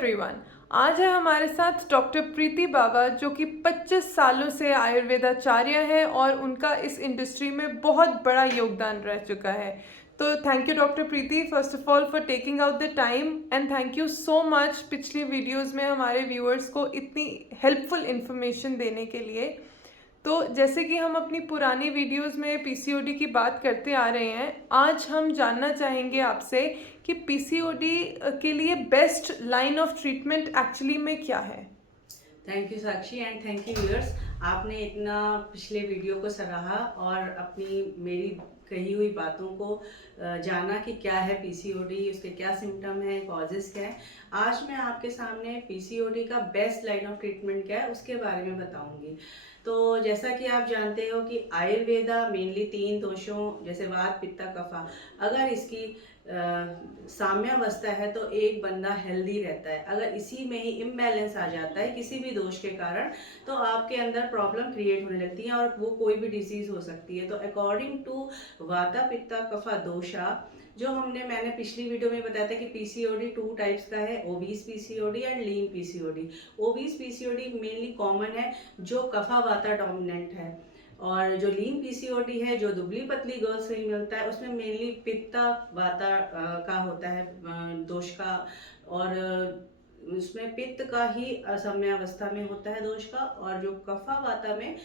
Everyone. आज है हमारे साथ डॉक्टर प्रीति बाबा, जो कि 25 सालों से आयुर्वेदाचार्य है और उनका इस इंडस्ट्री में बहुत बड़ा योगदान रह चुका है। तो thank you doctor Preeti, first of all for taking out the time, and thank you so much पिछली वीडियोस में हमारे व्यूअर्स को इतनी हेल्पफुल इन्फॉर्मेशन देने के लिए। तो जैसे कि हम अपनी पुरानी वीडियोस में पीसीओडी की बात करते आ रहे हैं, आज हम जानना चाहेंगे आपसे कि पीसीओडी के लिए best line of treatment actually में क्या है। Thank you Sakshi and thank you viewers. आपने इतना पिछले वीडियो को सराहा और अपनी मेरी कही हुई बातों को जाना कि क्या है पीसीओडी, उसके क्या सिम्टम है, कॉजेस क्या है। आज मैं आपके सामने पीसीओडी का बेस्ट लाइन ऑफ ट्रीटमेंट क्या है उसके बारे में बताऊंगी। तो जैसा कि आप जानते हो कि आयुर्वेदा मेनली 3 दोषों जैसे वात पित्ता कफा, अगर इसकी साम्यावस्था है तो एक बंदा हेल्दी रहता है। अगर इसी में ही इम्बैलेंस आ जाता है किसी भी दोष के कारण, तो आपके अंदर प्रॉब्लम क्रिएट होने लगती है और वो कोई भी डिजीज हो सकती है। तो अकॉर्डिंग टू वाता पित्ता कफा दोषा, जो मैंने पिछली वीडियो में बताया था कि पीसीओडी 2 टाइप्स का है, obese PCOD and lean PCOD. Obese PCOD mainly common है, जो कफा वाता डोमिनेंट है, और जो लीन पीसीओडी है जो दुबली पतली गर्ल्स से ही मिलता है, उसमें मेनली पित्ता वाता का होता है दोष का, और उसमें पित्त का ही असाम्यावस्था में होता है दोष का, और जो कफा वाता में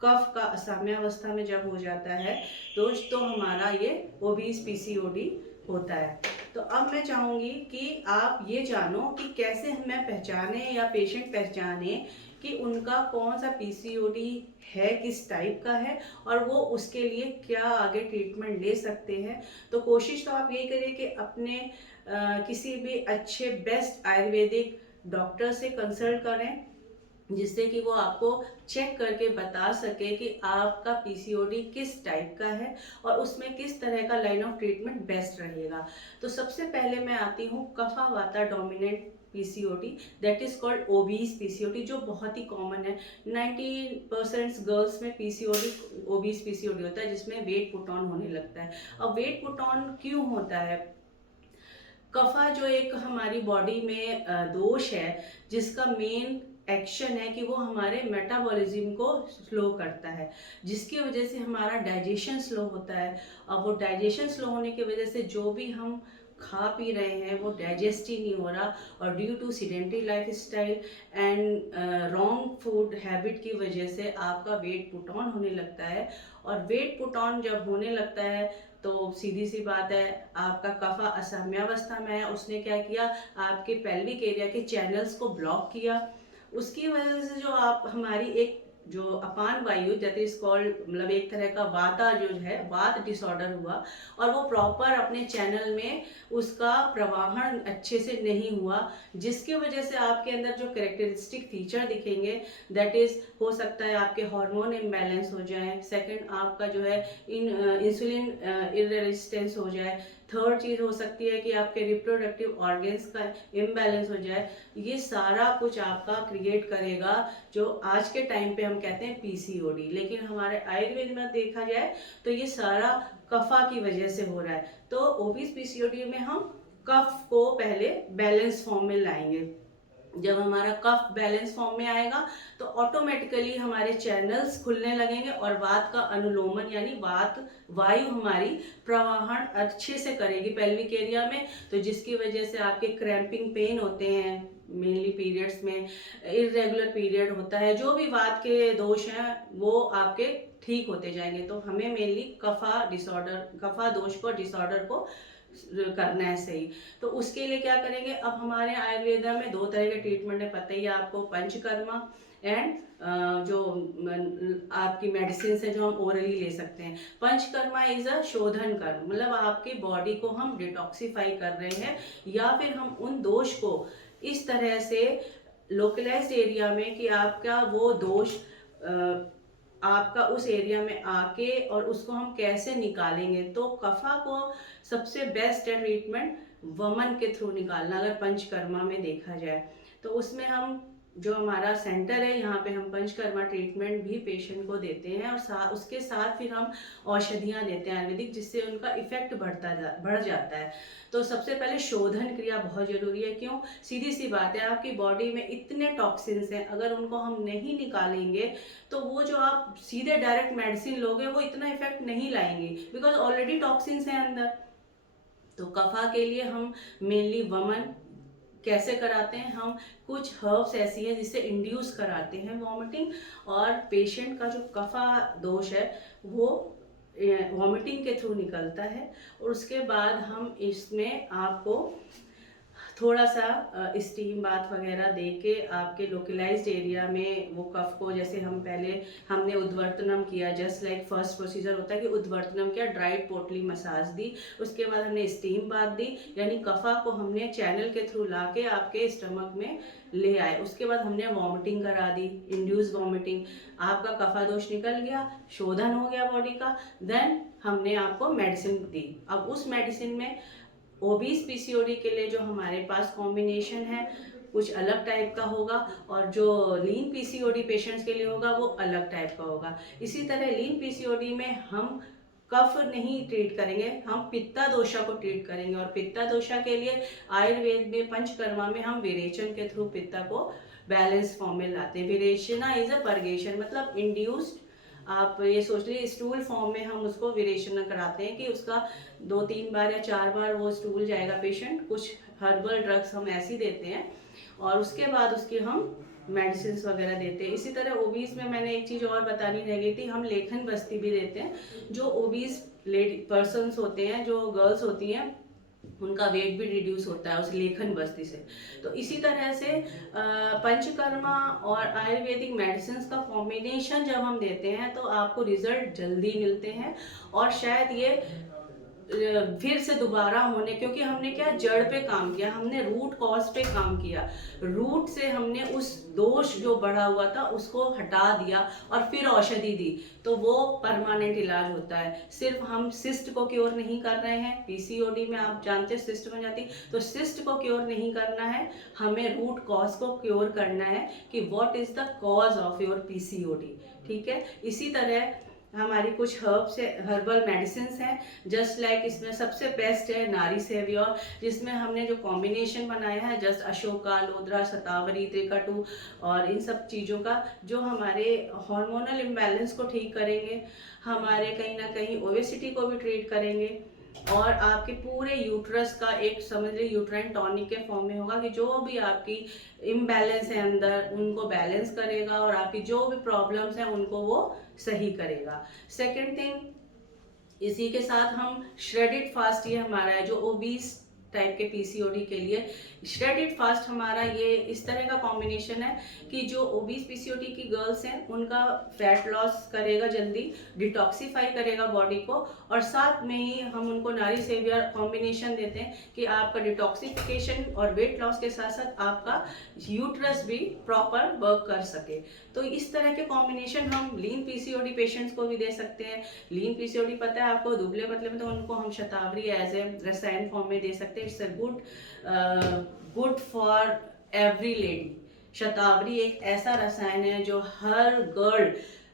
कफ का असाम्यावस्था में जब हो जाता है दोष, तो हमारा ये ओबीस पीसीओडी होता है। तो अब मैं चाहूंगी कि आप ये जानो कि कैसे हमें पहचाने या पेशेंट पहचाने कि उनका कौन सा पीसीओडी है, किस टाइप का है, और वो उसके लिए क्या आगे ट्रीटमेंट ले सकते हैं। तो कोशिश तो आप ये करिए कि अपने किसी भी अच्छे बेस्ट आयुर्वेदिक डॉक्टर से कंसल्ट करें, जिससे कि वो आपको चेक करके बता सके कि आपका पीसीओडी किस टाइप का है और उसमें किस तरह का लाइन ऑफ ट्रीटमेंट बेस्ट रहेगा। तो सबसे पहले मैं आती हूँ कफा वाता dominant PCOD, that is called obese PCOD, जो बहुत ही कॉमन है। 90% गर्ल्स में पीसीओडी ओबीस पीसीओडी होता है, जिसमें वेट पुट ऑन होने लगता है। अब वेट पुट ऑन क्यों होता है? कफा जो एक हमारी बॉडी में दोष है, जिसका मेन एक्शन है कि वो हमारे मेटाबॉलिज्म को स्लो करता है, जिसकी वजह से हमारा डाइजेशन स्लो होता है। अब वो डाइजेशन स्लो होने की वजह से जो भी हम खा पी रहे हैं वो डाइजेस्ट ही नहीं हो रहा, और due to sedentary life style and wrong food habit की वजह से आपका वेट पुट ऑन होने लगता है। और वेट पुट ऑन जब होने लगता है तो सीधी सी बात है, आपका कफा असाम्यावस्था में है। उसने क्या किया, आपके पेल्विक एरिया के चैनल्स को ब्लॉक किया। उसकी वजह से जो आप हमारी एक जो अपान वायु, दैट इज कॉल्ड, मतलब एक तरह का वाता जो है वात डिसऑर्डर हुआ, और वो प्रॉपर अपने चैनल में उसका प्रवाहन अच्छे से नहीं हुआ, जिसकी वजह से आपके अंदर जो कैरेक्टरिस्टिक फीचर दिखेंगे, दैट इज हो सकता है आपके हार्मोन इम्बैलेंस हो जाए, सेकंड आपका जो है इंसुलिन इरेजिस्टेंस हो जाए, थर्ड चीज हो सकती है कि आपके रिप्रोडक्टिव ऑर्गन्स का इम्बैलेंस हो जाए। ये सारा कुछ आपका क्रिएट करेगा जो आज के टाइम पे हम कहते हैं पीसीओडी, लेकिन हमारे आयुर्वेद में देखा जाए तो ये सारा कफा की वजह से हो रहा है। तो ओबीस पीसीओडी में हम कफ को पहले बैलेंस फॉर्म में लाएंगे। जब हमारा कफ बैलेंस फॉर्म में आएगा तो ऑटोमेटिकली हमारे चैनल्स खुलने लगेंगे और वात का अनुलोमन यानी वात वायु हमारी प्रवाहन अच्छे से करेगी पेल्विक एरिया में, तो जिसकी वजह से आपके क्रैम्पिंग पेन होते हैं मेनली पीरियड्स में, इरेगुलर पीरियड होता है, जो भी वात के दोष हैं वो आपके ठीक होते जाएंगे। तो हमें मेनली कफा डिसऑर्डर, कफा दोष को, डिसऑर्डर को करना है सही। तो उसके लिए क्या करेंगे, अब हमारे आयुर्वेदा में 2 तरह के ट्रीटमेंट है, पता ही है आपको, पंचकर्मा एंड जो आपकी मेडिसिन है जो हम ओरली ले सकते हैं। पंचकर्मा इज अ शोधन कर्म, मतलब आपकी बॉडी को हम डिटॉक्सिफाई कर रहे हैं, या फिर हम उन दोष को इस तरह से लोकलाइज्ड एरिया में कि आपका वो दोष आपका उस एरिया में आके और उसको हम कैसे निकालेंगे। तो कफा को सबसे बेस्ट है ट्रीटमेंट वमन के थ्रू निकालना, अगर पंचकर्मा में देखा जाए तो उसमें हम जो हमारा सेंटर है यहाँ पे हम पंचकर्मा ट्रीटमेंट भी पेशेंट को देते हैं और उसके साथ फिर हम औषधियाँ देते हैं आयुर्वेदिक, जिससे उनका इफेक्ट बढ़ जाता है। तो सबसे पहले शोधन क्रिया बहुत ज़रूरी है। क्यों? सीधी सी बात है, आपकी बॉडी में इतने टॉक्सिन्स हैं, अगर उनको हम नहीं निकालेंगे तो वो जो आप सीधे डायरेक्ट मेडिसिन लोगे वो इतना इफेक्ट नहीं लाएंगे, बिकॉज ऑलरेडी टॉक्सिन्स हैं अंदर। तो कफा के लिए हम मेनली वमन कैसे कराते हैं, हम कुछ हर्ब्स ऐसी हैं जिससे इंड्यूस कराते हैं वॉमिटिंग, और पेशेंट का जो कफा दोष है वो वॉमिटिंग के थ्रू निकलता है। और उसके बाद हम इसमें आपको थोड़ा सा स्टीम बाथ वगैरह दे के आपके लोकलाइज्ड एरिया में वो कफ को, जैसे हमने उद्वर्तनम किया, जस्ट लाइक फर्स्ट प्रोसीजर होता है कि उद्वर्तनम किया, ड्राइड पोटली मसाज दी, उसके बाद हमने स्टीम बाथ दी, यानी कफा को हमने चैनल के थ्रू लाके आपके स्टमक में ले आए। उसके बाद हमने वॉमिटिंग करा दी, इंड्यूस वॉमिटिंग, आपका कफा दोष निकल गया, शोधन हो गया बॉडी का। देन हमने आपको मेडिसिन दी। अब उस मेडिसिन में ओबीस पीसीओडी के लिए जो हमारे पास कॉम्बिनेशन है कुछ अलग टाइप का होगा, और जो लीन पीसीओडी पेशेंट्स के लिए होगा वो अलग टाइप का होगा। इसी तरह लीन पीसीओडी में हम कफ नहीं ट्रीट करेंगे, हम पित्ता दोषा को ट्रीट करेंगे, और पित्ता दोषा के लिए आयुर्वेद में पंचकर्मा में हम विरेचन के थ्रू पित्ता को बैलेंस फॉर्म में लाते हैं। विरेचना इज अ परगेशन, मतलब इंड्यूस्ड, आप ये सोच लीजिए स्टूल फॉर्म में हम उसको विरेचना कराते हैं कि उसका 2-3 बार या 4 बार वो स्टूल जाएगा पेशेंट। कुछ हर्बल ड्रग्स हम ऐसी देते हैं और उसके बाद उसकी हम मेडिसिन वगैरह देते हैं। इसी तरह ओबीस में मैंने एक चीज़ और बतानी रह गई थी, हम लेखन बस्ती भी देते हैं। जो ओबीस लेडी पर्सनस होते हैं, जो गर्ल्स होती हैं, उनका वेट भी रिड्यूस होता है उस लेखन बस्ती से। तो इसी तरह से पंचकर्मा और आयुर्वेदिक मेडिसिन का कॉम्बिनेशन जब हम देते हैं तो आपको रिजल्ट जल्दी मिलते हैं, और शायद ये फिर से दोबारा होने, क्योंकि हमने क्या जड़ पे काम किया, हमने रूट कॉज पे काम किया, रूट से हमने उस दोष जो बढ़ा हुआ था उसको हटा दिया और फिर औषधि दी, तो वो परमानेंट इलाज होता है। सिर्फ हम सिस्ट को क्योर नहीं कर रहे हैं, पीसीओडी में आप जानते हैं सिस्ट बन जाती, तो सिस्ट को क्योर नहीं करना है, हमें रूट कॉज को क्योर करना है कि what is the cause of your PCOD. ठीक है, इसी तरह हमारी कुछ हर्बल मेडिसिन हैं, जस्ट लाइक इसमें सबसे बेस्ट है नारी सेवियर, जिसमें हमने जो कॉम्बिनेशन बनाया है जस्ट अशोका, लोद्रा, शतावरी, त्रिकटु और इन सब चीज़ों का, जो हमारे हार्मोनल इम्बैलेंस को ठीक करेंगे, हमारे कहीं ना कहीं ओबेसिटी को भी ट्रीट करेंगे, और आपके पूरे यूट्रस का एक समझ लीजिए यूट्राइन टॉनिक के फॉर्म में होगा कि जो भी आपकी इम्बैलेंस है अंदर उनको बैलेंस करेगा, और आपकी जो भी प्रॉब्लम्स हैं उनको वो सही करेगा। सेकंड थिंग, इसी के साथ हम श्रेडिड फास्ट, ये हमारा है जो ओबीस टाइप के पीसीओडी के लिए श्रेडिड फास्ट हमारा ये इस तरह का कॉम्बिनेशन है कि जो ओबीस पीसीओडी की गर्ल्स हैं उनका फैट लॉस करेगा, जल्दी डिटॉक्सिफाई करेगा बॉडी को, और साथ में ही हम उनको नारी सेवियर कॉम्बिनेशन देते हैं कि आपका डिटॉक्सिफिकेशन और वेट लॉस के साथ साथ आपका यूट्रस भी प्रॉपर वर्क कर सके। तो इस तरह के कॉम्बिनेशन हम लीन पीसीओडी पेशेंट्स को भी दे सकते हैं। लीन पीसीओडी पता है आपको, दुबले पतले में, तो उनको हम शतावरी एज ए रसायन फॉर्म में दे सकते हैं। It's a good for every lady. शतावरी एक ऐसा रसायन है जो हर गर्ल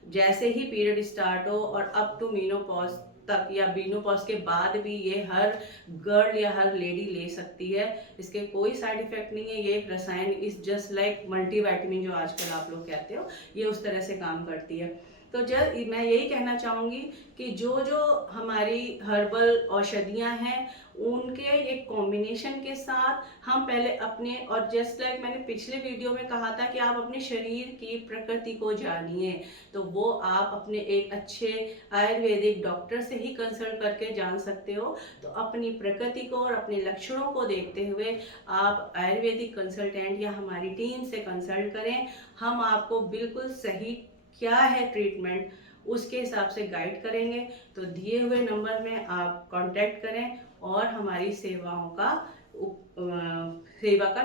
जैसे ही पीरियड स्टार्ट हो और अप टू मीनोपॉज तक या बीनोपॉज के बाद भी ये हर गर्ल या हर लेडी ले सकती है। इसके कोई साइड इफेक्ट नहीं है। ये एक रसायन इज जस्ट लाइक मल्टीविटामिन जो आजकल आप लोग कहते हो, ये उस तरह से काम करती है। तो मैं यही कहना चाहूँगी कि जो जो हमारी हर्बल औषधियाँ हैं उनके एक कॉम्बिनेशन के साथ हम पहले अपने, और जस्ट लाइक मैंने पिछले वीडियो में कहा था कि आप अपने शरीर की प्रकृति को जानिए, तो वो आप अपने एक अच्छे आयुर्वेदिक डॉक्टर से ही कंसल्ट करके जान सकते हो। तो अपनी प्रकृति को और अपने लक्षणों को देखते हुए आप आयुर्वेदिक कंसल्टेंट या हमारी टीम से कंसल्ट करें। हम आपको बिल्कुल सही क्या है ट्रीटमेंट उसके हिसाब से गाइड करेंगे। तो दिए हुए नंबर में आप कांटेक्ट करें और हमारी सेवा का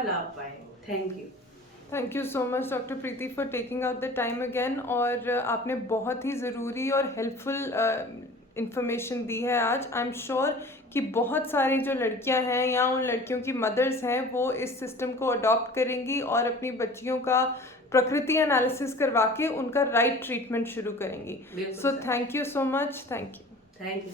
लाभ पाएं। Thank you. Thank you so much doctor Preeti for taking out the time again, और आपने बहुत ही ज़रूरी और हेल्पफुल इन्फॉर्मेशन दी है आज। आई एम श्योर कि बहुत सारी जो लड़कियां हैं या उन लड़कियों की मदर्स हैं वो इस सिस्टम को अडॉप्ट करेंगी और अपनी बच्चियों का प्रकृति एनालिसिस करवा के उनका राइट ट्रीटमेंट शुरू करेंगी। बिल्कुल so sir. Thank you so much, thank you. Thank you.